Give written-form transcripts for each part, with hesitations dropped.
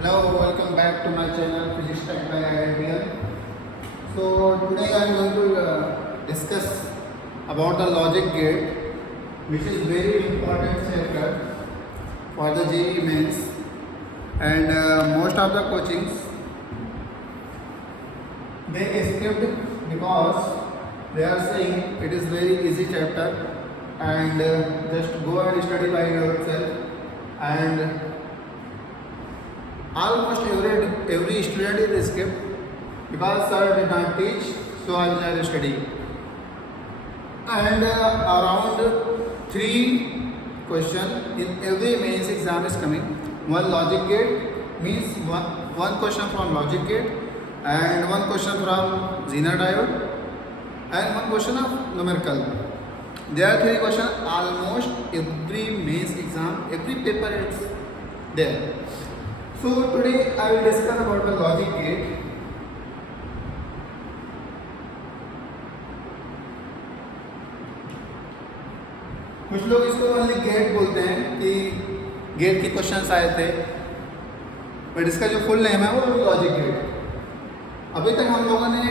Hello, welcome back to my channel Physics Tech by IITL. So today I am going to discuss about the logic gate, which is very important chapter for the JEE mains, and most of the coachings they skipped because they are saying it is very easy chapter and just go and study by yourself. And almost every student is skipped because sir did not teach, so I will not study. And around 3 question in every mains exam is coming. One logic gate means one question from logic gate, and one question from Zener diode, and one question of numerical. There are 3 questions almost every mains exam, every paper is there. So today I will discuss about the logic gate. कुछ लोग इसको only get बोलते हैं कि gate के questions आए थे, but इसका जो फुल नेम है वो लॉजिक गेट। अभी तक हम लोगों ने,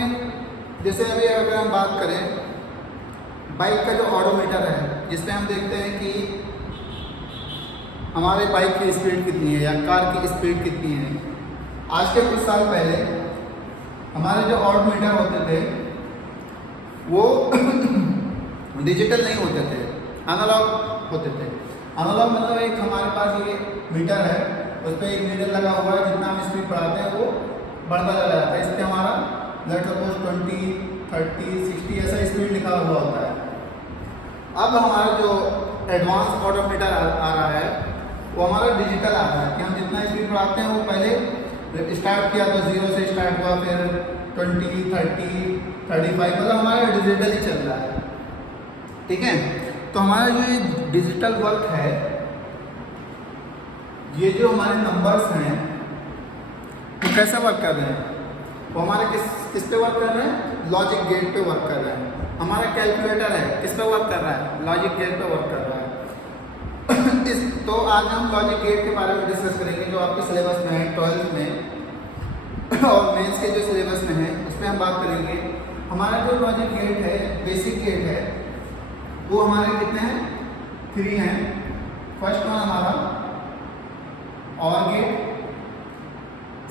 जैसे अभी अगर हम बात करें बाइक का जो ऑडोमीटर है, जिसमें हम देखते हैं कि हमारे बाइक की स्पीड कितनी है या कार की स्पीड कितनी है। आज के कुछ साल पहले हमारे जो ऑडोमीटर होते थे वो डिजिटल नहीं होते थे, एनालॉग होते थे। एनालॉग मतलब एक हमारे पास ये मीटर है, उस पर एक मीटर लगा हुआ है, जितना हम स्पीड बढ़ाते हैं वो बढ़ता चला जाता है। इस पर हमारा लेट सपोज 20, 30, 60 ऐसा स्पीड लिखा हुआ होता है। अब हमारा जो एडवांस ऑडोमीटर आ रहा है वो हमारा डिजिटल आ रहा है कि हम जितना स्पीड बढ़ाते हैं वो पहले स्टार्ट किया तो 0 से स्टार्ट हुआ, फिर 20, 30, 35, मतलब हमारा डिजिटल ही चल रहा है। ठीक है, तो हमारा जो ये डिजिटल वर्क है, ये जो हमारे नंबर्स हैं वो कैसे वर्क कर रहे हैं, वो हमारे किस पे वर्क कर रहे हैं, लॉजिक गेट पे वर्क कर रहे हैं। हमारा कैलकुलेटर है किस पे वर्क कर रहा है, लॉजिक गेट पे वर्क कर रहा है। तो आज हम लॉजिक गेट के बारे में डिस्कस करेंगे, जो आपके सिलेबस में है 12th में और मेंस के जो सिलेबस में है उस पर हम बात करेंगे। हमारा जो लॉजिक गेट है, बेसिक गेट है, वो हमारे कितने हैं, 3 हैं। फर्स्ट वन हमारा और गेट,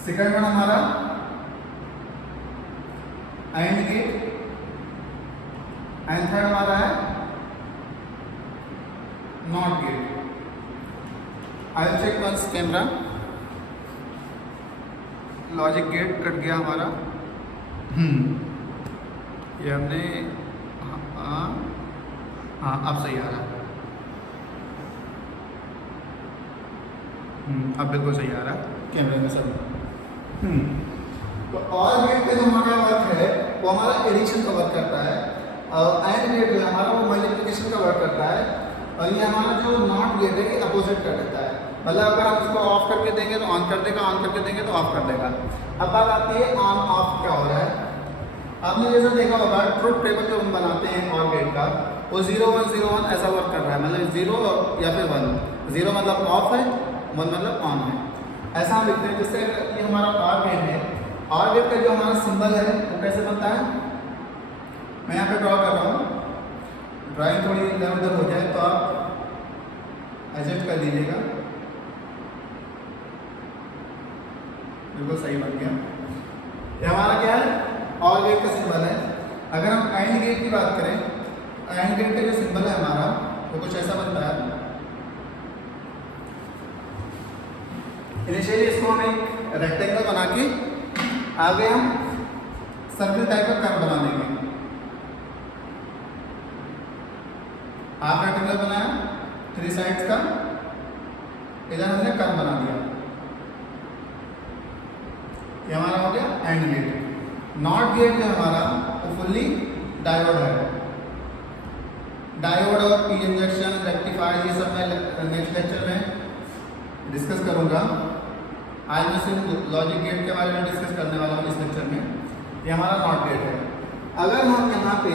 सेकंड वन हमारा एंड गेट, एंड थर्ड हमारा है NOT gate. I will check once camera. Logic gate cut गया हमारा। ये हमने हाँ अब सही आ रहा है। अब बिल्कुल सही आ रहा है कैमरे में सब। तो और गेट पे जो हमारा वर्क है वो हमारा एडिशन का वर्क करता है, और एंड गेट जो है हमारा वो मल्टीप्लिकेशन का वर्क करता है, और ये हमारा जो नॉट गेट है ये अपोजिट कर देता है। मतलब अगर हम इसको ऑफ करके देंगे तो ऑन कर देगा, ऑन करके देंगे तो ऑफ कर देगा। अब बात आती है ऑन ऑफ क्या हो रहा है। आपने जैसा देखा होगा ट्रुथ टेबल जो हम बनाते हैं और गेट का, वो 0 1 0 1 ऐसा वर्क कर रहा है, मतलब 0 या फिर 1। 0 मतलब ऑफ है, 1 मतलब ऑन है। ऐसा हम लिखते हैं। जैसे ये हमारा और गेट है, और गेट का जो हमारा सिंबल है वो कैसे बनता है, मैं यहाँ पे ड्रॉ कर रहा हूँ। ड्राइंग थोड़ी इधर उधर हो जाए तो आप एडजस्ट कर दीजिएगा। बिल्कुल सही बन गया। ये हमारा क्या है, और गेट का सिंबल है। अगर हम एंड गेट की बात करें, एंड गेट का जो सिंबल है हमारा वो कुछ ऐसा बनता है। इनिशियली इसको हम एक रेक्टेंगल बना के आगे हम सर्कल टाइप का कर्व बना देंगे। हाफ रेक्टेंगल बनाया 3 साइड्स का, इधर हमने कर्व बना दिया। ये हमारा हो गया एंड गेट। नॉट गेट जो हमारा वो फुल्ली डायोड है। डायोड और पी इंजेक्शन, रेक्टिफायर, ये सब मैं नेक्स्ट लेक्चर में डिस्कस करूंगा। आज मैं सिर्फ लॉजिक गेट के बारे में डिस्कस करने वाला हूँ इस लेक्चर में। ये हमारा नॉट गेट है। अगर हम यहाँ पे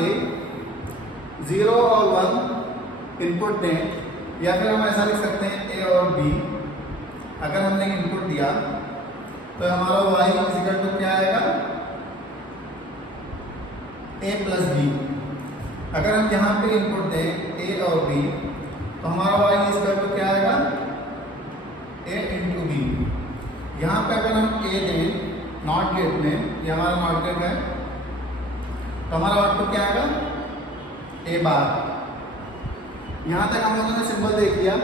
0 और 1 इनपुट दें, या फिर हम ऐसा लिख सकते हैं ए और बी। अगर हमने इनपुट दिया तो हमारा y इक्वल टू क्या आएगा, a प्लस बी। अगर हम यहाँ पे इनपुट दें a और b तो हमारा y इक्वल टू क्या आएगा, a इंटू बी। यहाँ पे अगर हम a दें नॉट गेट में, ये हमारा नॉट गेट है, तो हमारा आउटपुट क्या आएगा, a बार। यहाँ तक हम लोगों ने सिंबल देख लिया।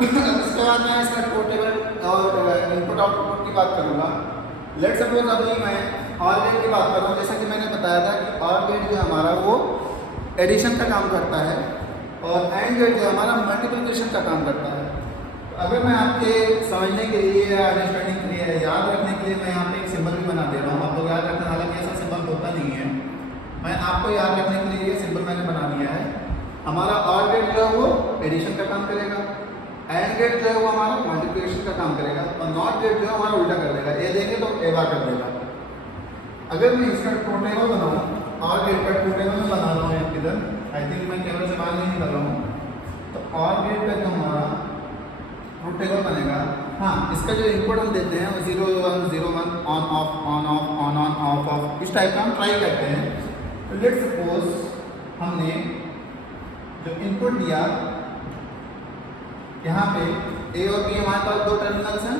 इसके बाद मैं इसका पोर्टेबल और इनपुट आउटपुट की बात करूँगा। लेट सपोज अभी मैं ऑर गेट की बात कर रहा हूँ। जैसा कि मैंने बताया था कि ऑर गेट जो हमारा वो एडिशन का काम करता है और एंड गेट जो हमारा मल्टीप्लिकेशन का काम करता है। तो अगर मैं आपके समझने के लिए या अंडरस्टैंडिंग के लिए, याद रखने के लिए मैं यहाँ पे एक सिंबल भी बना दे रहा हूँ। आप लोग याद रखना, हालांकि ऐसा सिंबल होता नहीं है, मैं आपको याद रखने के लिए ये सिंबल मैंने बना दिया है। हमारा ऑर गेट जो है वो एडिशन का काम करेगा, एंड गेट जो है वो हमारा मल्टीप्लिकेशन का काम करेगा और नॉट गेट जो है हमारा उल्टा कर देगा। ए देंगे तो ए बार कर देगा। अगर मैं इसका ट्रू टेबल बनाऊँ, ऑर गेट का ट्रू टेबल में बना रहा हूँ इधर, आई थिंक मैं केवल से बाहर नहीं निकल रहा हूँ। तो ऑर गेट का जो हमारा ट्रू टेबल बनेगा, हाँ, इसका जो इनपुट हम देते हैं वो 0 1 0 1 ऑन ऑफ ऑफ इस टाइप का हम ट्राई करते हैं। तो लेट्स सपोज हमने जो इनपुट दिया, यहाँ पे ए और बी हमारे पास दो टर्मिनल्स हैं,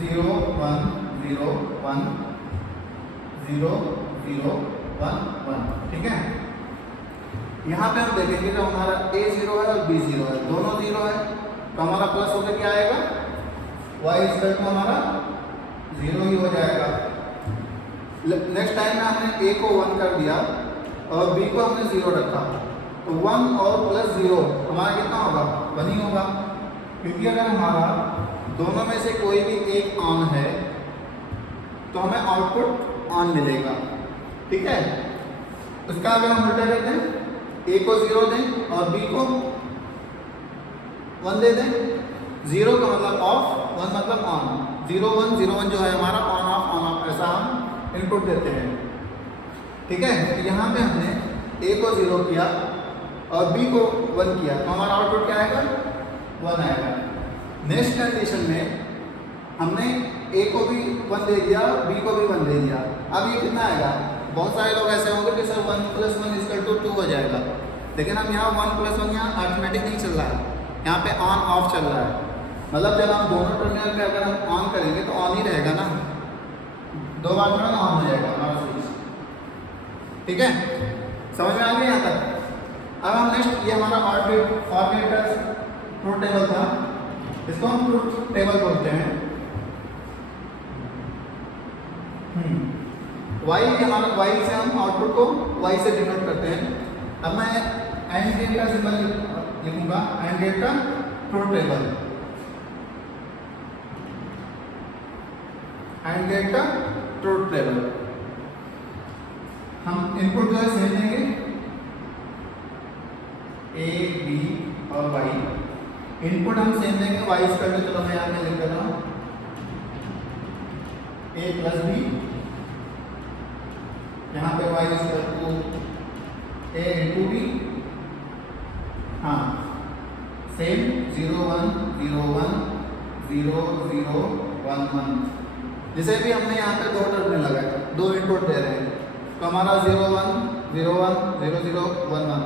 0 1 0 1 0 0 1 1, ठीक है। यहाँ पे हम देखेंगे जो हमारा a 0 है और b 0 है, दोनों 0 है, तो हमारा प्लस होकर क्या आएगा, y इक्वल टू हमारा 0 ही हो जाएगा। नेक्स्ट टाइम में हमने a को 1 कर दिया और b को हमने 0 रखा, तो 1 और प्लस 0 हमारा कितना होगा, 1 ही होगा। क्योंकि अगर हमारा दोनों में से कोई भी एक ऑन है तो हमें आउटपुट ऑन मिलेगा, ठीक है। उसका अगर हम उल्टा करते हैं, a को 0 दें और b को 1 दे दें। 0 का मतलब ऑफ, 1 मतलब ऑन। 0 1 0 1 जो है हमारा ऑन ऑफ ऐसा हम इनपुट देते हैं, ठीक है। तो यहाँ पे हमने a को 0 किया और b को 1 किया, तो हमारा आउटपुट क्या आएगा, 1 आएगा। नेक्स्ट कंडीशन में हमने a को भी 1 दे दिया, b को भी 1 दे दिया। अब ये कितना आएगा, बहुत सारे लोग ऐसे होंगे कि सर 1 + 1 = 2 हो जाएगा, लेकिन हम यहाँ 1 + 1 यहाँ अर्थमेटिक नहीं चल रहा है, यहाँ पे ऑन ऑफ चल रहा है। मतलब जब हम दोनों टर्मिनल पे अगर हम ऑन करेंगे तो ऑन ही रहेगा ना, 2 बार थोड़ा ना ऑन हो जाएगा हमारा स्विच, ठीक है। समझ में आ गया यहाँ तक। अब हम नेक्स्ट, ये हमारा ऑर गेट का ट्रूथ टेबल था, इसको हम ट्रूथ टेबल बोलते हैं। y हमारा y से हम आउटपुट को y से डिनोट करते हैं। अब मैं एंड गेट का सिंबल लिखूंगा, एंड गेट का ट्रूथ टेबल, एंड गेट का ट्रूथ टेबल। हम इनपुट जो है सेम देंगे, a b और y। इनपुट हम सेम देंगे, y इक्वल टू, चलो मैं यहाँ पे लिख देता हूँ, a + b, यहाँ पे y equal to a into b, हाँ, सेम 0 1 0 1 0 0 1 1। जिसे भी हमने यहाँ पे 2 टर्मिनल लगाए, 2 इनपुट दे रहे हैं, तो हमारा 0 1 0 1 0 0 1 1,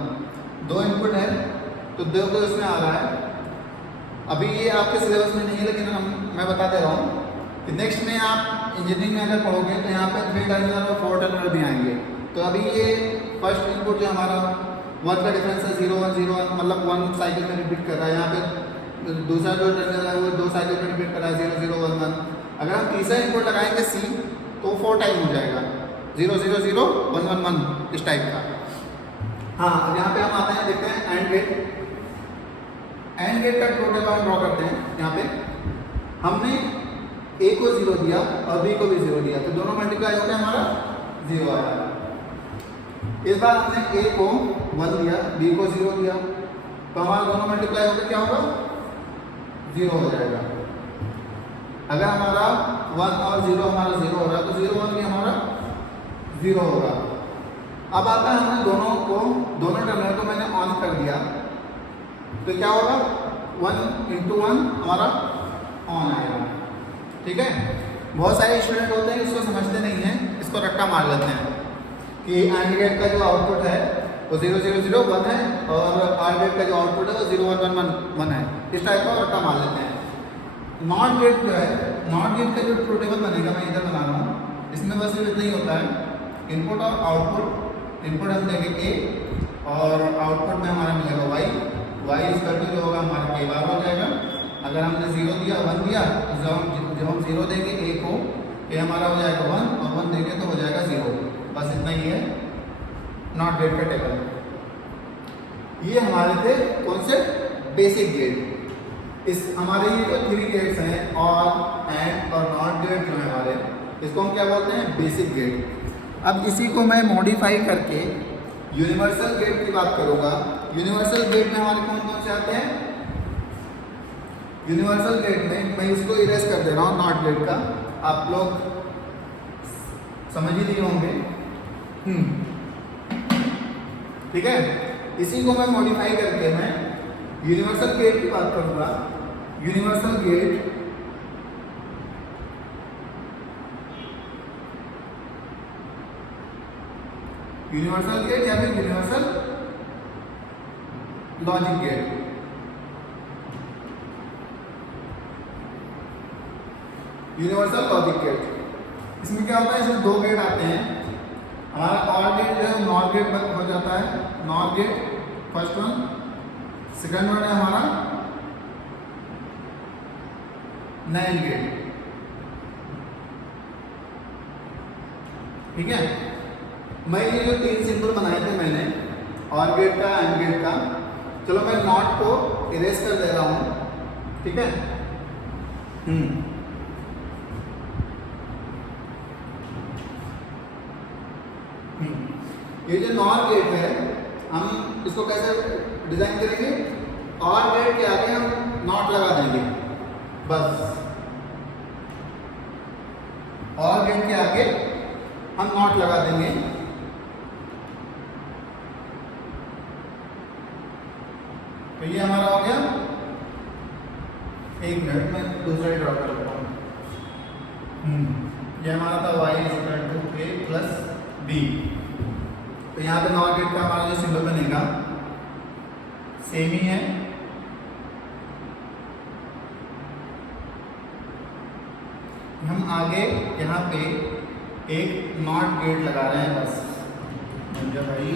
2 इनपुट है, तो 2 इसमें आ रहा है। अभी ये आपके सिलेबस में नहीं है, लेकिन मैं बता दे रहा हूँ कि नेक्स्ट में आप इंजीनियरिंग में अगर पढ़ोगे तो यहाँ पे 3 टर्मिनल और 4 टर्मिनल भी आएंगे। तो अभी ये फर्स्ट इनपुट जो हमारा 1 का डिफरेंस है 0 1 0 1, मतलब 1 साइकिल में रिपीट कर रहा है। यहाँ पे दूसरा जो टर्मिनल है वो 2 साइकिल में रिपीट कर रहा है 0 0 1 1। अगर हम तीसरा इनपुट लगाएंगे c, तो 4 टाइम हो जाएगा, 0 0 0 1 1 1 इस टाइप का। हाँ, अब यहाँ पे हम आते हैं, देखते हैं एंड गेट। एंड गेट का ट्रूथ टेबल हम ड्रॉ करते हैं। यहाँ पे हमने a को 0 दिया और b को भी 0 दिया, तो दोनों मल्टीप्लाई होकर हमारा 0 आया। इस बार हमने a को 1 दिया, b को 0 दिया, तो हमारा दोनों मल्टीप्लाई होकर क्या होगा, 0 हो जाएगा। अगर हमारा 1 और 0 हमारा 0 हो रहा है, तो 0 1 भी हमारा 0 होगा। अब आता है, हमने दोनों टर्मिनल को मैंने ऑन कर दिया, तो क्या होगा, 1 हमारा ऑन आएगा। ठीक है, बहुत सारे स्टूडेंट होते हैं इसको समझते नहीं हैं, इसको रट्टा मार लेते हैं कि AND गेट का जो आउटपुट है वो 0 0 0 1 है और OR गेट का जो आउटपुट है वो 0 1 1 1 1 है। इस टाइप का रट्टा मार लेते हैं। नॉट गेट जो है, नॉट गेट का जो ट्रू टेबल बनेगा मैं इधर बना रहा हूँ, इसमें बस सिर्फ इतना ही होता है, इनपुट और आउटपुट। इनपुट हम देंगे A और आउटपुट में हमारा मिलेगा y इसका जो होगा हमारा k बार हो जाएगा। अगर हमने 0 दिया 1 दिया तो जब हम 0 देंगे a को, a हमारा हो जाएगा 1 और 1 देंगे तो हो जाएगा 0। बस इतना ही है नॉट गेट का टेबल। ये हमारे थे कौन से बेसिक गेट। इस हमारे ये जो 3 गेट्स हैं और एंड और नॉट गेट जो है हमारे, इसको हम क्या बोलते हैं, बेसिक गेट। अब इसी को मैं मॉडिफाई करके यूनिवर्सल गेट की बात करूंगा। यूनिवर्सल गेट में हमारे कौन कौन से आते हैं? यूनिवर्सल गेट में मैं इसको इरेज कर दे रहा हूँ नॉट गेट का, आप लोग समझ ही लिए होंगे। ठीक है, इसी को मैं मॉडिफाई करके मैं यूनिवर्सल गेट की बात करूंगा। यूनिवर्सल गेट या फिर universal logic gate. Universal logic gate, इसमें क्या होता है, इसमें 2 गेट आते हैं। हमारा OR गेट जो है नॉर गेट हो जाता है, nor get first one. Second one है हमारा NAND गेट। ठीक है, मैं ये जो 3 सिंबल बनाए थे मैंने OR गेट का, AND गेट का, चलो मैं नॉट को इरेज कर दे रहा हूँ। ठीक है, ये जो नॉर गेट है हम इसको कैसे डिजाइन करेंगे, OR गेट के आगे हम नॉट लगा देंगे बस। OR गेट के आगे हम नॉट लगा देंगे। तो ये हमारा हो गया। एक मिनट में दूसरा ही ड्रॉ कर लेता हूँ। ये हमारा था y = a + b। तो यहाँ पे नॉट गेट का हमारा जो सिंबल बनेगा सेम ही है। हम आगे यहाँ पे एक नॉट गेट लगा रहे हैं बस। भाई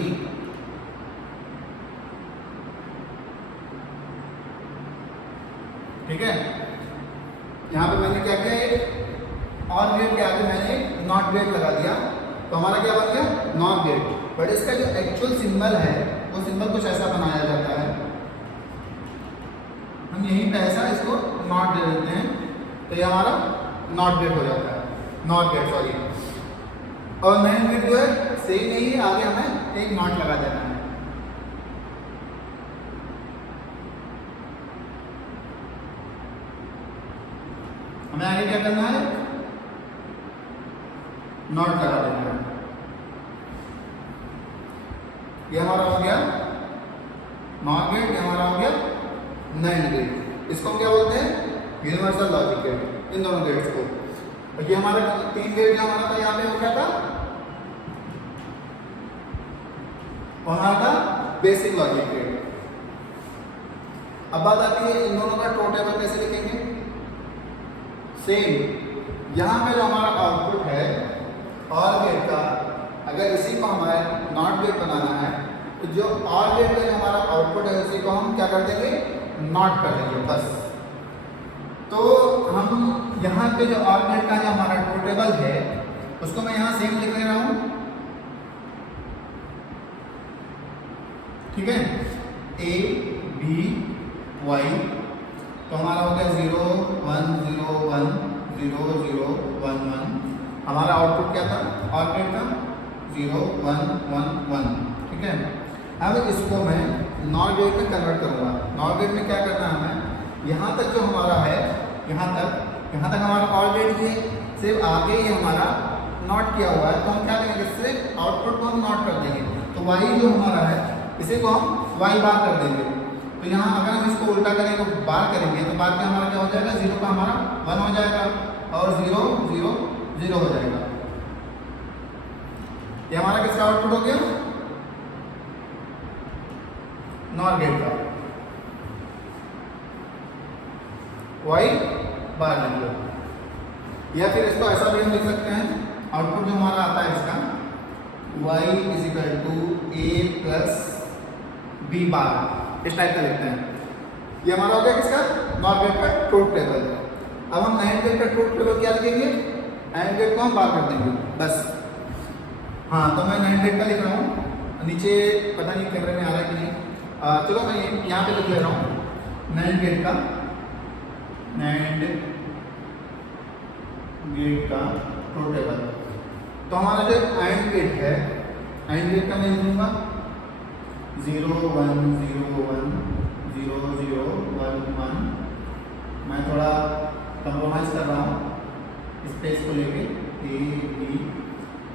ठीक है, यहाँ पे मैंने क्या किया, एक OR गेट के आगे मैंने एक नॉट गेट लगा दिया, तो हमारा क्या बन गया, नॉट गेट। बट इसका जो एक्चुअल सिंबल है वो सिंबल कुछ ऐसा बनाया जाता है। हम यहीं पे ऐसा इसको नॉट दे देते हैं, तो ये हमारा नॉट गेट हो जाता है, नॉट गेट सॉरी। और NAND गेट जो है सेम नहीं है, आगे हमें एक नॉट लगा देना है। हमें आगे क्या करना है, नॉट लगा देना है। ये हमारा हो गया नॉट गेट, ये हमारा हो गया NAND गेट। इसको हम क्या बोलते हैं, यूनिवर्सल लॉजिक गेट, इन दोनों गेट्स को। और ये हमारा 3 गेट जो हमारा था यहाँ पे हो गया था, और हमारा था बेसिक लॉजिक गेट। अब बात आती है इन दोनों का ट्रू टेबल कैसे लिखेंगे। सेम यहाँ पे जो हमारा आउटपुट है OR गेट का, अगर इसी को हमारे नॉट गेट बनाना है तो जो OR गेट का जो हमारा आउटपुट है उसी को हम क्या कर देंगे, नॉट कर देंगे बस। तो हम यहाँ पे जो OR गेट का जो हमारा ट्रू टेबल है उसको मैं यहाँ सेम लिख ले रहा हूँ। ठीक है, A B Y, तो हमारा हो गया 0 1 0 1 0 0 1 1। हमारा आउटपुट क्या था OR गेट का, 0 1 1 1। ठीक है, अब इसको मैं NOR गेट में कन्वर्ट करूँगा। NOR गेट में क्या करना है, हमें यहाँ तक जो हमारा है, यहाँ तक हमारा OR गेट है, सिर्फ आगे ही हमारा नॉट किया हुआ है, तो हम क्या करेंगे, सिर्फ आउटपुट को हम नॉट कर देंगे। तो y जो हमारा है इसी को हम y बार कर देंगे। तो यहाँ अगर हम इसको उल्टा करेंगे, बार करेंगे, तो बार का हमारा क्या हो जाएगा, 0 का हमारा 1 हो जाएगा और 0 0 0 हो जाएगा। ये हमारा किसका आउटपुट हो गया, नॉर गेट का। वाई बार लिख लो, या फिर इसको ऐसा भी हम लिख सकते हैं, आउटपुट जो हमारा आता है इसका y is equal to A plus B bar, इस टाइप का लिखते हैं। ये हमारा हो गया किसका, नॉर गेट का ट्रूथ टेबल। अब हम एंड गेट का ट्रूथ टेबल क्या लिखेंगे, एंड गेट को हम बार कर देंगे बस। हाँ, तो मैं नैंड गेट का लिख रहा हूँ, नीचे पता नहीं कैमरे में आ रहा है कि नहीं, चलो मैं यहाँ पे लिख ले रहा हूँ नैंड गेट का, नैंड गेट का ट्रूथ टेबल। तो हमारा जो एंड गेट है, एंड गेट का मैं लिखूंगा 0 1 0 1 0 0 1 1। मैं थोड़ा कंप्रोमाइज कर रहा हूँ स्पेस को लेके, ए बी,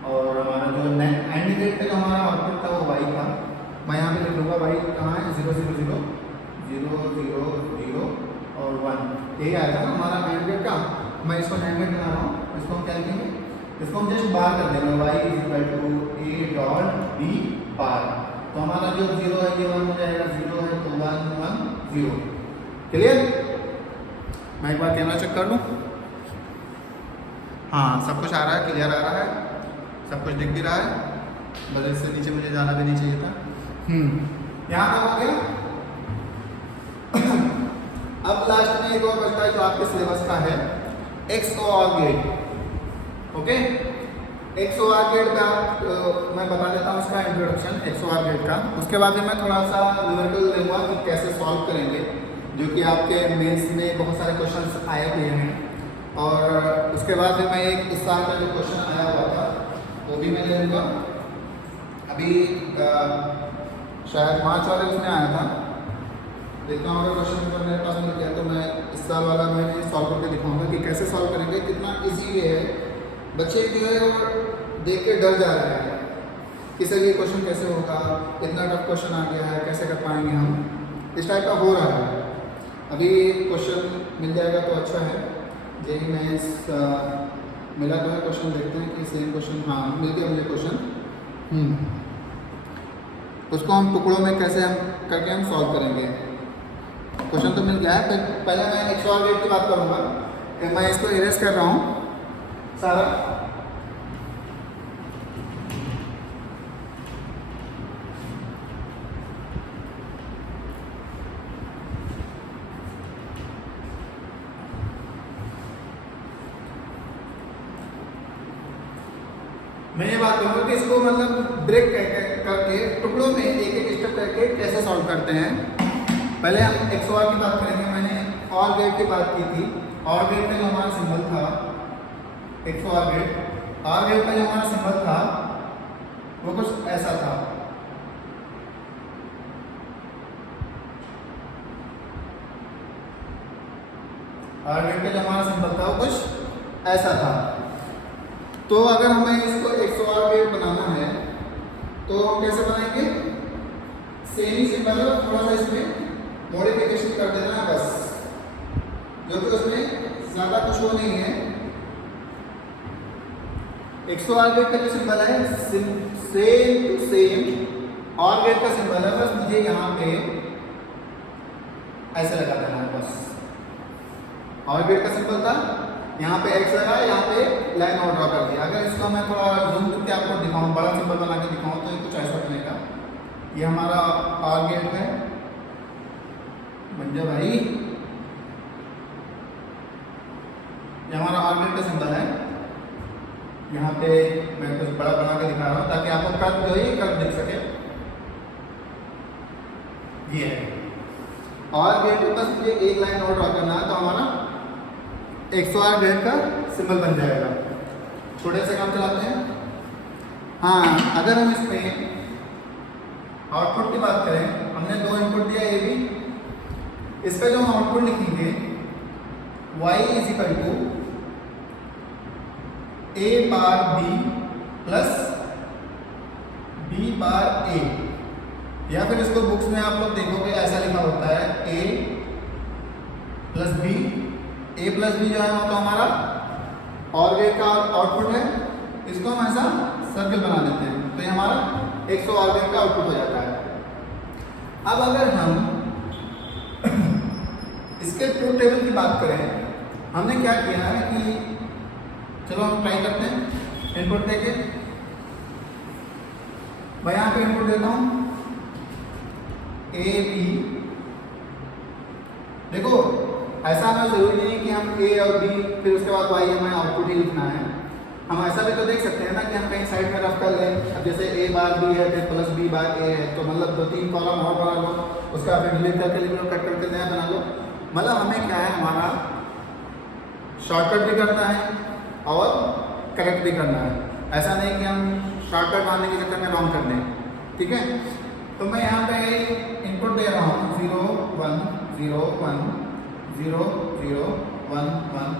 और हमारा जो एंड गेट पे जो हमारा आउटपुट था वो वाई था, मैं यहाँ पे लिख लूँगा वाई कहाँ है, 0 0 0 0 0 0 और 1, यही आया था ना हमारा एंड गेट का। मैं इसको नैंड गेट बना रहा हूँ, इसको हम क्या लिखेंगे, इसको हम जस्ट बार कर देंगे, y is equal to A dot B bar. तो हमारा जो 0 है ये 1 हो जाएगा, 0 है तो 1 1 0। क्लियर? मैं एक बार कैमरा चेक कर लूँ। हाँ, सब कुछ आ रहा है, क्लियर आ रहा है, सब कुछ दिख भी रहा है, बस इससे नीचे मुझे जाना भी नहीं चाहिए था। यहाँ तक हो गया। अब लास्ट में एक और बचता है जो आपके सिलेबस का है, XOR gate. Okay, XOR gate का मैं बता देता हूँ इसका इंट्रोडक्शन XOR गेट का। उसके बाद में मैं थोड़ा सा न्यूमेरिकल दूंगा कि कैसे सॉल्व करेंगे, जो कि आपके मेंस में बहुत सारे क्वेश्चंस आए हुए हैं। और उसके बाद में मैं एक इस साल का जो क्वेश्चन आया हुआ था वो भी मैं ले लूँगा। अभी शायद मार्च वाले उसमें आया था, देखता हूँ अगर क्वेश्चन पेपर मेरे पास मिल गया तो मैं इस साल वाला मैं सॉल्व करके दिखाऊंगा कि कैसे सॉल्व करेंगे। कितना इजी वे है, बच्चे जो है वो देख के डर जा रहे हैं कि सर ये क्वेश्चन कैसे होगा, इतना टफ क्वेश्चन आ गया है, कैसे कर पाएंगे हम, इस टाइप का हो रहा है। अभी क्वेश्चन मिल जाएगा तो अच्छा है। जेई मेंस मिला तो है क्वेश्चन, देखते हैं कि सेम क्वेश्चन, हाँ मिल गया मुझे क्वेश्चन। उसको हम टुकड़ों में कैसे हम करके हम सॉल्व करेंगे। क्वेश्चन तो मिल गया है, पहले मैं XOR गेट की बात करूँगा। मैं इसको इरेज कर रहा हूँ सारा। मैं ये बात करूँगा कि इसको मतलब ब्रेक करके टुकड़ों में एक एक स्टेप करके कैसे सॉल्व करते हैं। पहले हम XOR की बात करेंगे। मैंने OR गेट की बात की थी। OR गेट का जो हमारा सिंबल था XOR गेट, OR गेट का जो हमारा सिंबल था वो कुछ ऐसा था। OR गेट का जो हमारा सिंबल था वो कुछ ऐसा था। तो अगर हमें इसको XOR गेट बनाना है तो हम कैसे बनाएंगे, सेम ही सिंबल है, थोड़ा सा इसमें मॉडिफिकेशन कर देना है बस, जो कि उसमें ज़्यादा कुछ वो नहीं है। XOR गेट का जो सिंबल है same to same OR gate का सिंबल है, बस मुझे यहाँ पे ऐसे लगा देना है बस। OR गेट का सिंबल था, यहाँ पे X लगा, यहाँ पे लाइन और ड्रॉ कर दिया। अगर इसको मैं थोड़ा जूम करके आपको दिखाऊँ, बड़ा सिंबल बना के दिखाऊँ तो ये कुछ ऐसा बनेगा। ये हमारा OR गेट है, बन जा भाई। ये हमारा OR गेट का सिंबल है। यहाँ पे मैं कुछ बड़ा बना के दिखा रहा हूँ ताकि आपको कर्व जो है कर्व दिख सके। ये है OR गेट पे बस मुझे एक लाइन और ड्रॉ करना है तो हमारा XOR गेट का सिंबल बन जाएगा। छोटे से काम चलाते हैं। हाँ, अगर हम इसमें आउटपुट की बात करें, हमने दो इनपुट दिया ए बी, इसका जो हम आउटपुट लिखेंगे y is equal to a bar b plus b bar a, या फिर इसको बुक्स में आप लोग देखोगे ऐसा लिखा होता है ए प्लस बी। ए प्लस बी जो है वो तो हमारा और गेट का आउटपुट है, इसको हम ऐसा सर्कल बना लेते हैं तो ये हमारा 100 और गेट का आउटपुट हो जाता है। अब अगर हम इसके ट्रूथ टेबल की बात करें, हमने क्या किया है कि चलो हम ट्राई करते हैं इनपुट देके। मैं यहाँ पे इनपुट देता हूँ ए बी। देखो ऐसा हमें जरूरी नहीं कि हम ए और बी फिर उसके बाद वाई हमें आउटपुट ही लिखना है। हम ऐसा भी तो देख सकते हैं ना कि हम कहीं साइड में रफ कर लें। अब जैसे ए बार बी है फिर प्लस बी बार ए है, तो मतलब 2-3 कॉलम और बना लो, उसका फिर डिलीट करके लिख लो, कट करके नया बना लो। मतलब हमें क्या है, हमारा शॉर्टकट भी करना है और करेक्ट भी करना है। ऐसा नहीं कि हम शॉर्टकट मारने के चक्कर में रॉन्ग कर दें, ठीक है। तो मैं यहाँ पे इनपुट दे रहा हूँ 0 1 0 1 0 0 1 1।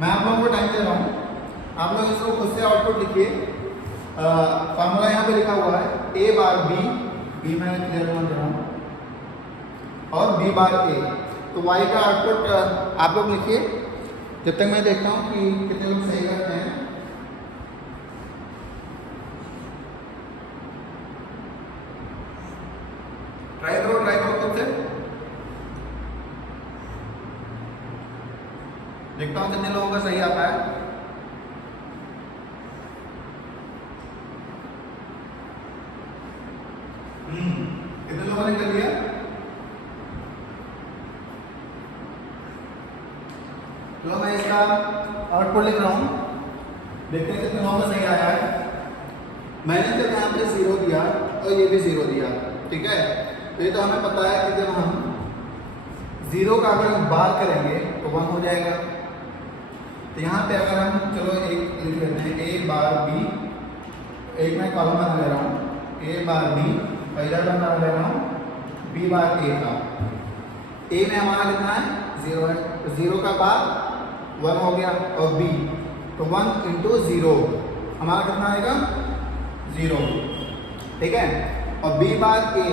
मैं आप लोगों को टाइम दे रहा हूँ, आप लोग इसको खुद से आउटपुट लिखिए। फार्मूला यहाँ पे लिखा हुआ है ए बार बी, बी मैं क्लियर कर रहा हूँ, और बी बार ए। तो वाई का आउटपुट आप लोग लिखिए जब तक मैं देखता हूँ कि कितने लोग सही करते हैं। ट्राई करो खुद से, देखता हूँ कितने लोगों का सही आता है। कितने लोगों ने कर लिया? तो मैं इसका आउटपुट लिख रहा हूँ, देखते हैं कितने लोगों का सही आया है। मैंने जब यहाँ पे 0 दिया और ये भी 0 दिया, ठीक है। तो ये तो हमें पता है कि जब हम 0 का अगर हम बार करेंगे तो 1 हो जाएगा। तो यहाँ पे अगर हम चलो एक लिख लेते हैं ए बार बी, एक मैं कॉलम बना ले रहा हूँ ए बार बी, पहला बना ले रहा हूँ बी बार ए का। ए में हमारा कितना है 0 है, तो 0 का बार 1 हो गया, और बी तो 1 × 0 हमारा कितना आएगा 0, ठीक है। और बी बार ए,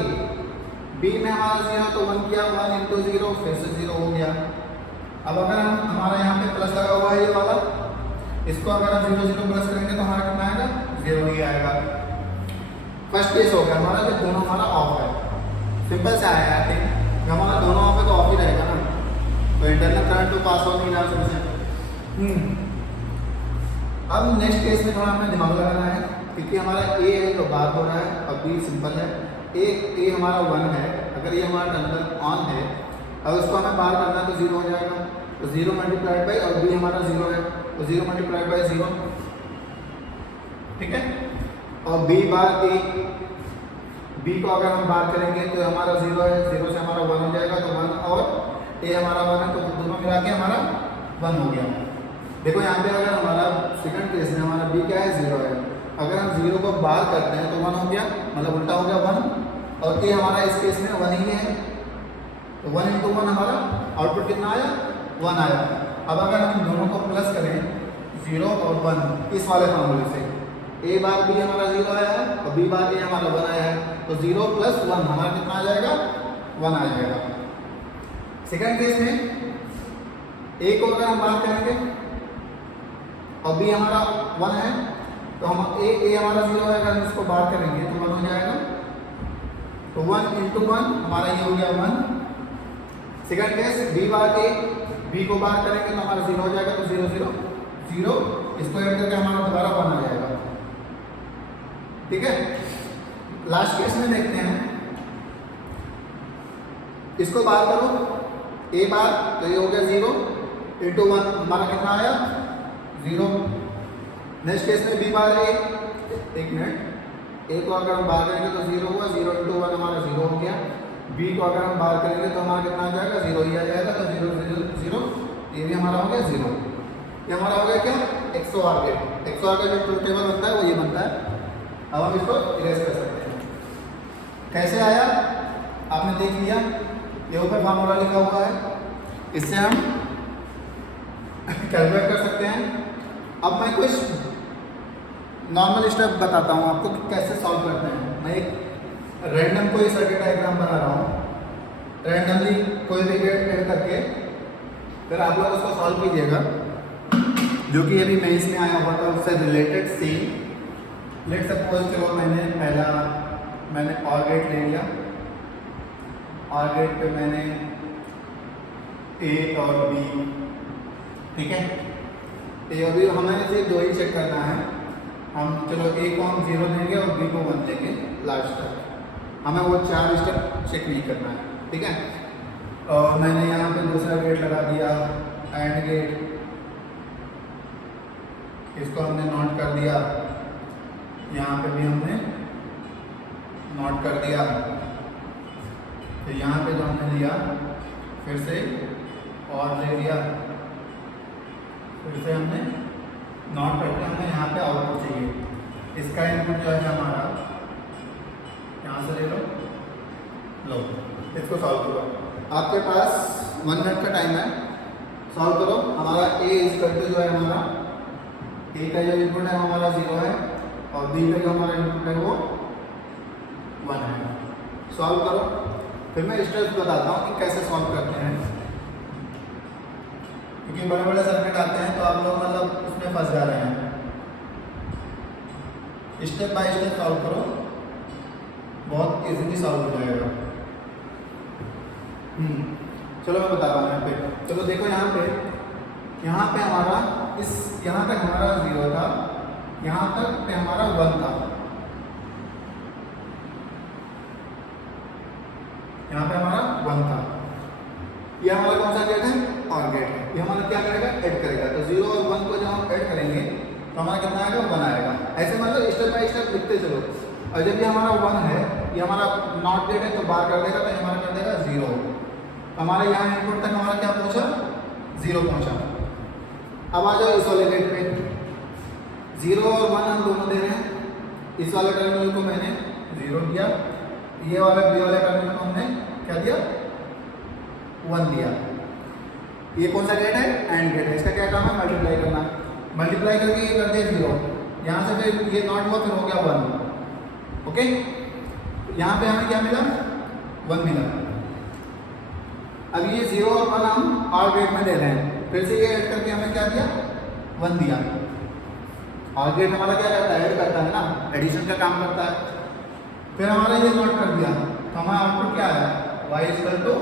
बी में हमारा 0 तो 1 किया, 1 × 0 फिर से 0 हो गया। अब अगर हम हमारा यहाँ पे प्लस लगा हुआ है ये वाला, इसको अगर हम 0 0 प्लस करेंगे तो हमारा कितना आएगा 0 ही आएगा। फर्स्ट केस हो गया हमारा जब दोनों हमारा ऑफ है, सिंपल से आया है। जब हमारा दोनों ऑफ है तो ऑफ ही रहेगा ना, तो इंटरनल करंट तो पास हो नहीं रहा सबसे। अब नेक्स्ट केस में थोड़ा हमें दिमाग लगाना है, क्योंकि हमारा ए है तो बार हो रहा है और बी सिंपल है। ए हमारा 1 है, अगर ये हमारा टर्मिनल ऑन है और उसको हमें बार करना है तो 0 हो जाएगा, तो 0 मल्टीप्लाइड बाई, और बी हमारा 0 है तो 0 मल्टीप्लाइड बाई 0, ठीक है। और बी बार ए, बी को अगर हम बार करेंगे तो हमारा 0 है, 0 से हमारा 1 हो जाएगा, तो 1 और ए हमारा 1 है, तो दोनों मिला के हमारा 1 हो गया। देखो यहाँ पे अगर हमारा सेकंड केस में हमारा बी क्या है 0 है, अगर हम 0 को बार करते हैं तो 1 हो गया, मतलब उल्टा हो गया 1, और ए हमारा इस केस में 1 ही है, तो 1 × 1 हमारा आउटपुट कितना आया 1 आया। अब अगर हम दोनों को प्लस करें 0 और 1 इस वाले फार्मूले से, ए बार बी हमारा 0 आया है और बी बार ए हमारा 1 आया है, तो 0 + 1 हमारा कितना आ जाएगा 1 आ जाएगा। सेकंड केस में ए को अगर हम बार करेंगे और बी हमारा 1 है, तो हम ए हमारा 0 है, अगर हम इसको बार करेंगे तो 1 हो जाएगा, तो 1 × 1 हमारा ये हो गया 1। सेकंड केस बी बार ए, बी को बार करेंगे तो हमारा 0 हो जाएगा, तो 0 0 0, इसको ऐड करके हमारा दोबारा 1 आ जाएगा, ठीक है। लास्ट केस में देखते हैं, इसको बार करो ए बार, तो ये हो गया 0 × 1 हमारा कितना आया 0। नेक्स्ट केस में बी बार ए, एक मिनट, ए को अगर हम बार करेंगे तो 0 हुआ, 0 × 1 हमारा 0 हो गया। बी को अगर हम बार करेंगे तो हमारा कितना आ जाएगा 0 ही आ जाएगा, तो 0 0 0, ये भी हमारा हो गया 0। ये हमारा हो गया क्या 108 गेट। 108 का जो ट्रूथ टेबल बनता है वो ये बनता है। अब हम इसको इरेज कर सकते हैं। कैसे आया आपने देख लिया, ये ऊपर फार्मूला लिखा हुआ है, इससे हम कैलकुलेट कर सकते हैं। अब मैं कुछ नॉर्मल स्टेप बताता हूँ आपको कि कैसे सॉल्व करते हैं। मैं एक रैंडम कोई सर्किट डायग्राम बना रहा हूँ, रैंडमली कोई भी गेट ऐड करके फिर आप लोग उसको सॉल्व कीजिएगा, जो कि अभी मेंस में आया हुआ था उससे रिलेटेड सेम। लेट सपोज चलो मैंने और गेट ले लिया, और गेट पे मैंने ए और बी, ठीक है, ए और बी हमें सिर्फ दो ही चेक करना है। हम चलो ए को हम 0 देंगे और बी को 1 देंगे लास्ट तक, हमें वो 4 स्टेप चेक नहीं करना है, ठीक है। और मैंने यहाँ पे दूसरा गेट लगा दिया, एंड गेट, इसको हमने नोट कर दिया, यहाँ पे भी हमने नोट कर दिया। फिर यहाँ पे जो हमने लिया फिर से और ले लिया, फिर से हमने नोट करके हमें यहाँ पे आउटपुट चाहिए। इसका इनपुट जो है हमारा यहाँ से ले लो, इसको सॉल्व करो। आपके पास 1 मिनट का टाइम है, सॉल्व करो। हमारा ए इक्वल टू जो है हमारा ए का जो इनपुट है हमारा 0 है, और बी का जो हमारा इनपुट है वो 1 है। सॉल्व करो, फिर मैं स्टेप्स बताता हूँ कि कैसे सॉल्व करते हैं, क्योंकि बड़े बड़े सर्किट आते हैं तो आप लोग मतलब उसमें फंस जा रहे हैं। स्टेप बाय स्टेप सॉल्व करो, बहुत इजीली सॉल्व हो जाएगा। चलो मैं बता रहा हूँ यहाँ पे। चलो देखो यहाँ पे हमारा यहाँ तक हमारा 0 था, यहाँ तक पे हमारा 1 था, यहाँ पे हमारा 1 था। ये हमारा कौन सा गेट है? और गेट है। ये हमारा क्या करेगा? ऐड करेगा। तो 0 और 1 को जब हम ऐड करेंगे तो हमारा कितना आएगा? 1 आएगा। ऐसे मतलब स्टेप बाय स्टेप लिखते चलो। और जब ये हमारा 1 है, ये हमारा नॉट गेट है तो बाहर कर देगा, तो ये हमारा कर देगा 0। तो हमारे यहाँ इनपुट तक हमारा क्या पहुँचा? 0 पहुँचा। अब आ जाओ इस वाले गेट पे। 0 और 1 हम दोनों दे रहे हैं। इस वाले टर्मिनल को मैंने 0 दिया, ये वाले बी वाले टर्मिनल को हमने क्या दिया? 1 दिया। ये कौन सा गेट है? एंड गेट है। इसका क्या काम है? मल्टीप्लाई करना। मल्टीप्लाई करके ये कर दिया 0, यहाँ से फिर ये नॉट हुआ, फिर हो गया 1। ओके, यहाँ पे हमें क्या मिला? 1 मिला। अब ये 0 और 1 हम और गेट में दे रहे हैं, फिर से ये ऐड करके हमें क्या दिया? 1 दिया। और गेट हमारा क्या करता है? ऐड करता है ना, एडिशन का काम करता है। फिर हमारा ये नॉट कर दिया, तो हमारा आउटपुट क्या आया? y इक्वल टू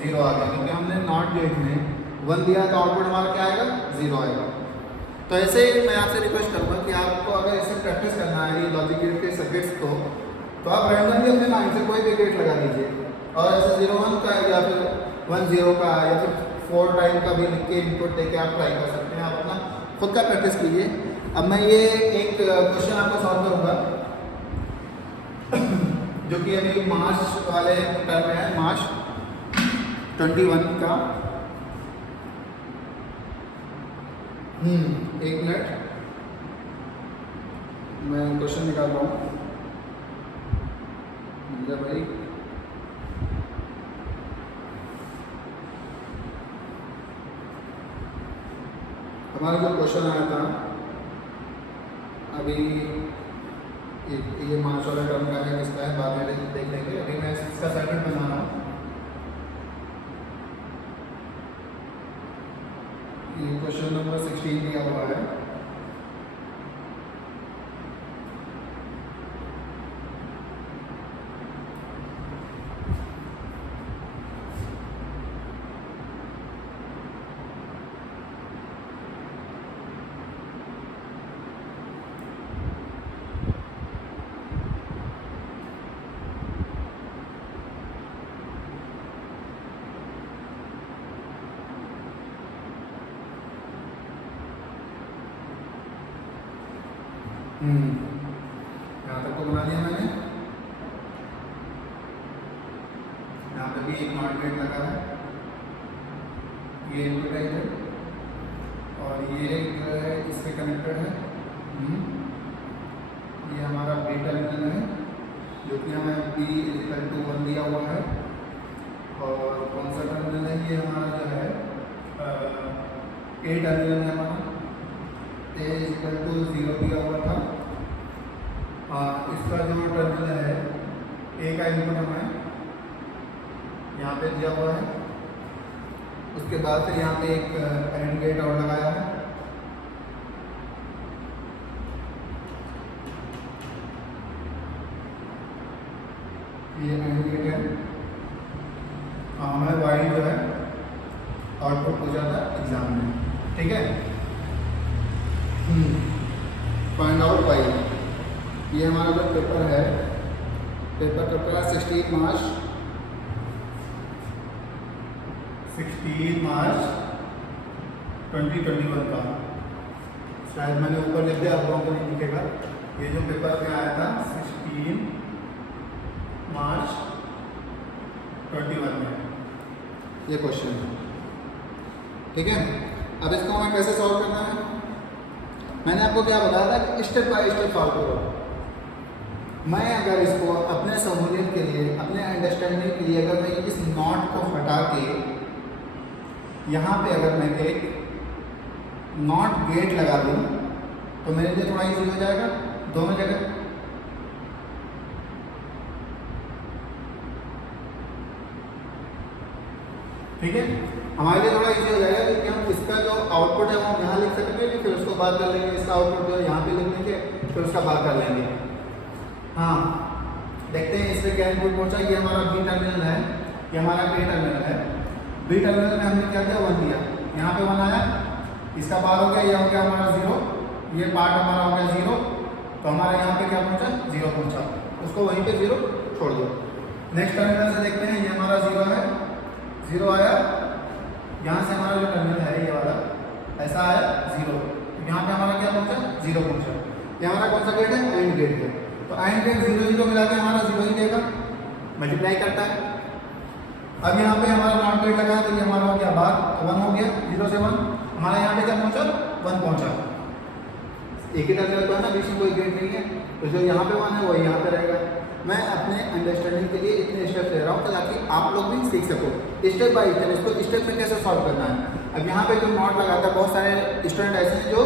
0 आ गया, क्योंकि हमने नॉट गेट में 1 दिया, तो आउटपुट हमारा क्या आएगा? 0 आएगा। तो ऐसे मैं आपसे रिक्वेस्ट करूँगा कि आपको अगर ऐसे प्रैक्टिस करना है ये लॉजिक गेट के सर्किट्स को, तो आप रैंडमली अपने माइंड से कोई भी गेट लगा लीजिए, और ऐसे 0-1 का या फिर 1-0 का या फिर 4 टाइम का भी लिख के इनपुट देके आप ट्राई कर सकते हैं। आप अपना खुद का प्रैक्टिस कीजिए। अब मैं ये एक क्वेश्चन आपको सॉल्व करूँगा, जो कि अभी मार्च वाले टर्म में है, मार्च 21 का। एक मिनट, मैं क्वेश्चन निकाल रहा हूँ भाई। हमारा जो क्वेश्चन आया था अभी, ये मार्च वाला टर्म का है, किसका है बाद में देख लेंगे। अभी मैं इसका सर्किट बना रहा हूँ। ये क्वेश्चन नंबर 16 दिया हुआ है। यहाँ तक तो बना दिया मैंने। यहाँ पे भी एक नॉट गेट लगा है, ये इनपुट है इधर, और ये जो है इससे कनेक्टेड है। ये हमारा बी टर्मिनल है, जो कि हमें बी इक्वल टू 1 दिया हुआ है। और कौन सा टर्मिनल है? ये हमारा जो है ए टर्मिनल है हमारा, ए इक्वल टू 0 दिया हुआ था। इसका जो टर्मिनल है, ए का इनपुट हमें यहाँ पे दिया हुआ है। उसके बाद फिर यहाँ पे एक एंड गेट और लगाया है। ये एंड गेट है। हमें वाई जो है आउटपुट हो जाता है एग्जाम में, ठीक है। फाइंड आउट वाई, ये हमारा जो पेपर है, पेपर कब का 16 मार्च 2021 का। शायद मैंने ऊपर लिख दिया, आप लोगों को नहीं दिखेगा। ये जो पेपर में आया था 16 मार्च 21 में ये क्वेश्चन है, ठीक है। अब इसको हमें कैसे सॉल्व करना है, मैंने आपको क्या बताया था कि स्टेप बाय स्टेप सॉल्व करो। मैं अगर इसको अपने सहूलियत के लिए, अपने अंडरस्टैंडिंग के लिए, अगर मैं इस नॉट को हटा के यहाँ पे अगर मैं एक नॉट गेट लगा दूँ तो मेरे लिए थोड़ा इजी हो जाएगा दोनों जगह। ठीक है, हमारे लिए थोड़ा इजी हो जाएगा क्योंकि हम इसका जो आउटपुट है वो हम यहाँ लिख सकेंगे, फिर उसको बात कर लेंगे। इसका आउटपुट जो है यहाँ पे लिख लेंगे, फिर उसका बात कर लेंगे। हाँ, देखते हैं इसमें क्या इनपुट पहुँचा। ये हमारा बी टर्मिनल है, ये हमारा ए टर्मिनल है। बी टर्मिनल में हमने क्या किया, 1 दिया, यहाँ पे 1 आया, इसका पार हो गया, ये हो गया हमारा 0, ये पार्ट हमारा हो गया 0, तो हमारा यहाँ पे क्या पहुँचा, 0 पहुँचा, उसको वहीं पे 0 छोड़ दो। नेक्स्ट टर्मिनल से देखते हैं, ये हमारा 0 है, 0 आया, यहाँ से हमारा जो टर्मिनल है ये वाला ऐसा आया 0, तो यहाँ पे हमारा क्या पहुँचा, 0 पहुँचा। ये हमारा कौन सा गेट है, एंड गेट है। तो एंड गेट 0 0 मिला के हमारा 0 ही देगा, मल्टीप्लाई करता है। अब यहाँ पे हमारा नॉट गेट लगा है, तो ये हमारा हो गया बार, तो 1 हो गया, 0 से 1 हमारा यहाँ पे क्या पहुँचा, 1 पहुँचा। एक ही टर्मिनल पर ना, बीच में कोई गेट नहीं है, तो जो यहाँ पे 1 है वही यहाँ पे रहेगा। मैं अपने अंडरस्टैंडिंग के लिए इतने स्टेप ले रहा हूँ ताकि आप लोग भी सीख सको स्टेप बाय स्टेप, इसको स्टेप में कैसे सॉल्व करना है। अब यहाँ पे जो नॉट लगाता है, बहुत सारे स्टूडेंट ऐसे हैं जो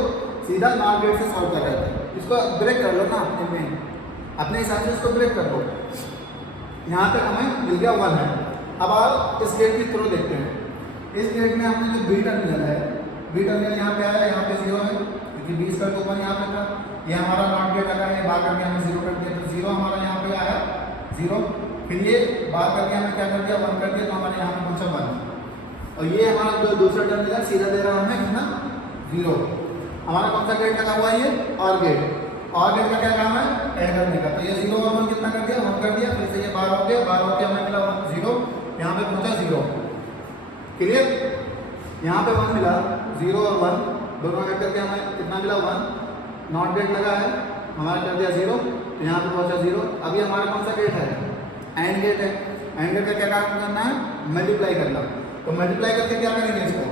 सीधा नॉट गेट से सॉल्व कर रहे थे, इसको ब्रेक कर लो ना अपने हिसाब से, इसको ब्रेक कर लो। यहाँ तक हमें मिल गया 1 है। अब आप इस गेट के थ्रू देखते हैं, इस गेट में हमने जो बी टर्मिनल है, बी टर्मिनल यहाँ पे आया, यहाँ पे 0 है क्योंकि 20 का टोकन यहाँ पे था। ये हमारा नॉट गेट लगा है, बार करके हमें 0 कर दिया, तो 0 हमारा यहाँ पे आया 0, फिर ये बार करके हमें क्या कर दिया, 1 कर दिया, तो हमारे यहाँ पे पहुँचा 1। और ये हमारा जो दूसरा टर्मिनल सीधा दे रहा हमें है ना 0। हमारा कौन सा गेट लगा हुआ है, ये और गेट। और गेट का क्या काम है, ऐड करने का। तो ये 0 और 1 कितना कर दिया, 1 कर दिया, फिर से ये बार हो गया, बार होकर हमें मिला 0, यहाँ पे पहुँचा 0। क्लियर, यहाँ पे 1 मिला, 0 और 1 दोनों ऐड करके हमें कितना मिला, 1। नॉट गेट लगा है, हमारा कर दिया 0, तो यहाँ पे पहुँचा 0। अभी हमारा कौन सा गेट है, एंड गेट है। एंड गेट का क्या काम करना है, मल्टीप्लाई करना। तो मल्टीप्लाई करके क्या करेंगे, इसको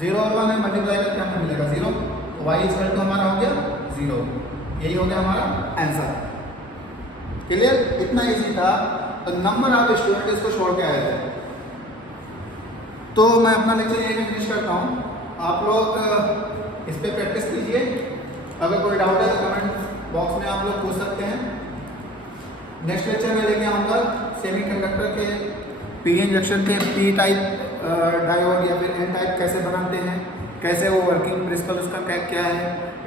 0 और 1 है, मल्टीप्लाई करके हमें मिलेगा 0, तो y इक्वल टू हमारा हो गया 0। यही हो गया हमारा आंसर। क्लियर, इतना इजी था। तो नंबर ऑफ स्टूडेंट इसको छोड़ के आए थे। तो मैं अपना लेक्चर यहीं फिनिश करता हूँ, आप लोग इस पर प्रैक्टिस कीजिए। अगर कोई डाउट है तो कमेंट बॉक्स में आप लोग पूछ सकते हैं। नेक्स्ट लेक्चर में लेके आऊँगा सेमीकंडक्टर के पीएन जंक्शन के पी टाइप डायोड या फिर एन टाइप कैसे बनाते हैं, कैसे वो वर्किंग प्रिंसिपल उसका क्या है,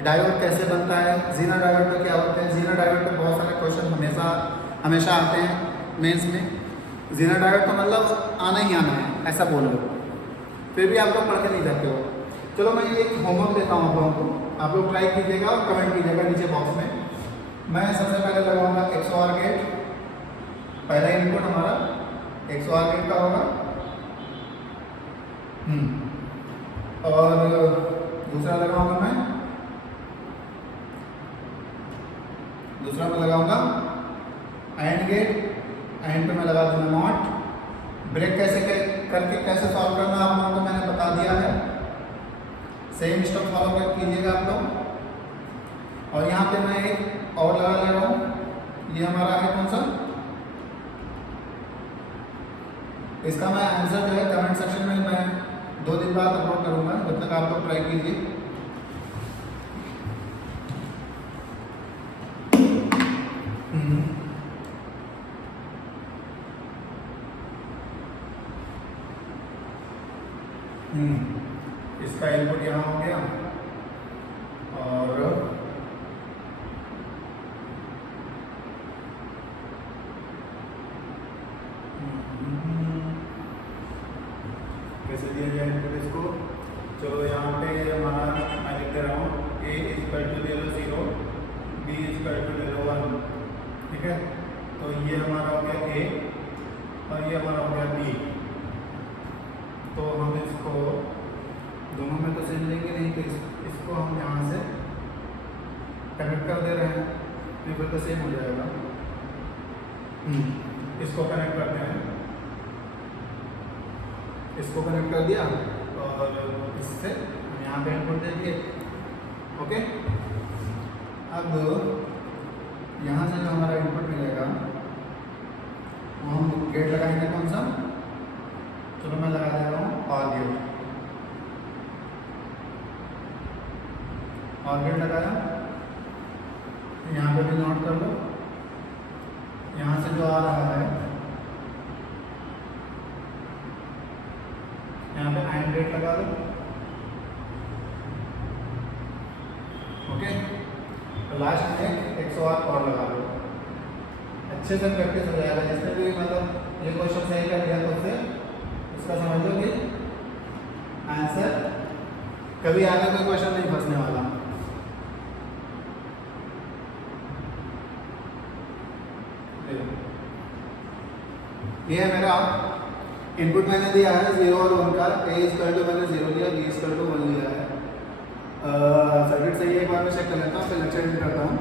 डायोड कैसे बनता है, जीना डायोड में क्या होता है। जीना डायोड में बहुत सारे क्वेश्चन हमेशा आते हैं मेंस में। जीना डायोड तो मतलब आना ही आना है, ऐसा बोल लो, फिर भी आप लोग पढ़ के नहीं जाते हो। चलो मैं एक होमवर्क देता हूँ आप लोगों को, आप लोग ट्राई कीजिएगा और कमेंट कीजिएगा नीचे बॉक्स में। मैं सबसे पहले लगाऊंगा XOR गेट, पहला इनपुट हमारा XOR गेट का होगा, और दूसरा लगाऊंगा मैं, दूसरा मैं लगाऊंगा एंड गेट। एंड पे मैं लगा दूंगा नॉट। ब्रेक कैसे करके कैसे सॉल्व करना आप लोगों को मैंने बता दिया है, सेम स्टेप फॉलो कर कीजिएगा आप लोग। और यहाँ पे मैं एक और लगा ले रहा हूँ, ये हमारा है कौन सा, इसका मैं आंसर जो है कमेंट सेक्शन में मैं 2 दिन बाद अपलोड करूँगा, जब तक आप लोग ट्राई कीजिए। इसका इनपुट यहाँ हो गया और कैसे दिया जाए इनपुट इसको। चलो यहाँ पे हमारा मैं लिख दे रहा हूँ a इक्वल टू ले लो 0, b इक्वल टू ले लो 1, ठीक है। तो ये हमारा हो गया a और ये हमारा हो गया b। तो हम इसको दोनों में तो सेम लेंगे नहीं, तो इसको हम यहाँ से कनेक्ट कर दे रहे हैं, नहीं फिर तो सेम हो जाएगा। इसको कनेक्ट करते हैं, इसको कनेक्ट कर दिया और इससे हम यहाँ पे इनपुट दे दिए। ओके, अब यहाँ से जो हमारा इनपुट मिलेगा वो हम गेट लगाएंगे कौन सा। चलो मैं लगा दे रहा हूँ और गेट लगाया। यहाँ पे भी नोट कर लो, यहाँ से जो आ रहा है यहाँ पे एंड गेट लगा दो। ओके, तो लास्ट में 108 और लगा दो। अच्छे से प्रैक्टिस हो जाएगा। जिसने भी मतलब ये क्वेश्चन सही कर दिया तो फिर उसका समझ लो कि आंसर कभी आगे कोई क्वेश्चन नहीं फंसने वाला। ये है मेरा इनपुट, मैंने दिया है 0 और 1 का। a इक्वल टू मैंने 0 लिया, b इक्वल टू 1 लिया है। सर्किट सही है, एक बार मैं चेक कर लेता हूँ, फिर लेक्चर एंड करता हूँ।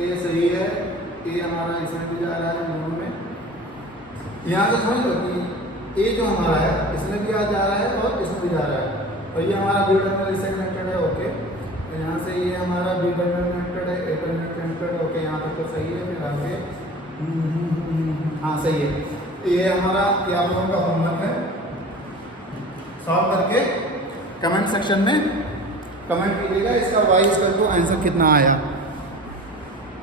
ये सही है, ये हमारा इसमें भी जा रहा है दोनों में। यहाँ से समझ लो कि ए जो हमारा है इसमें भी आ जा रहा है और इसमें भी जा रहा है, और ये हमारा बी टर्मिनल इससे कनेक्टेड है। ओके, तो यहाँ से ये हमारा बी टर्मिनल कनेक्टेड है, ए टर्मिनल कनेक्टेड। ओके, यहाँ तक तो सही है। फिर आगे हाँ सही है। ये हमारा ये आप लोगों का होमवर्क है, सॉल्व करके कमेंट सेक्शन में कमेंट कीजिएगा इसका y इक्वल टू आंसर कितना आया।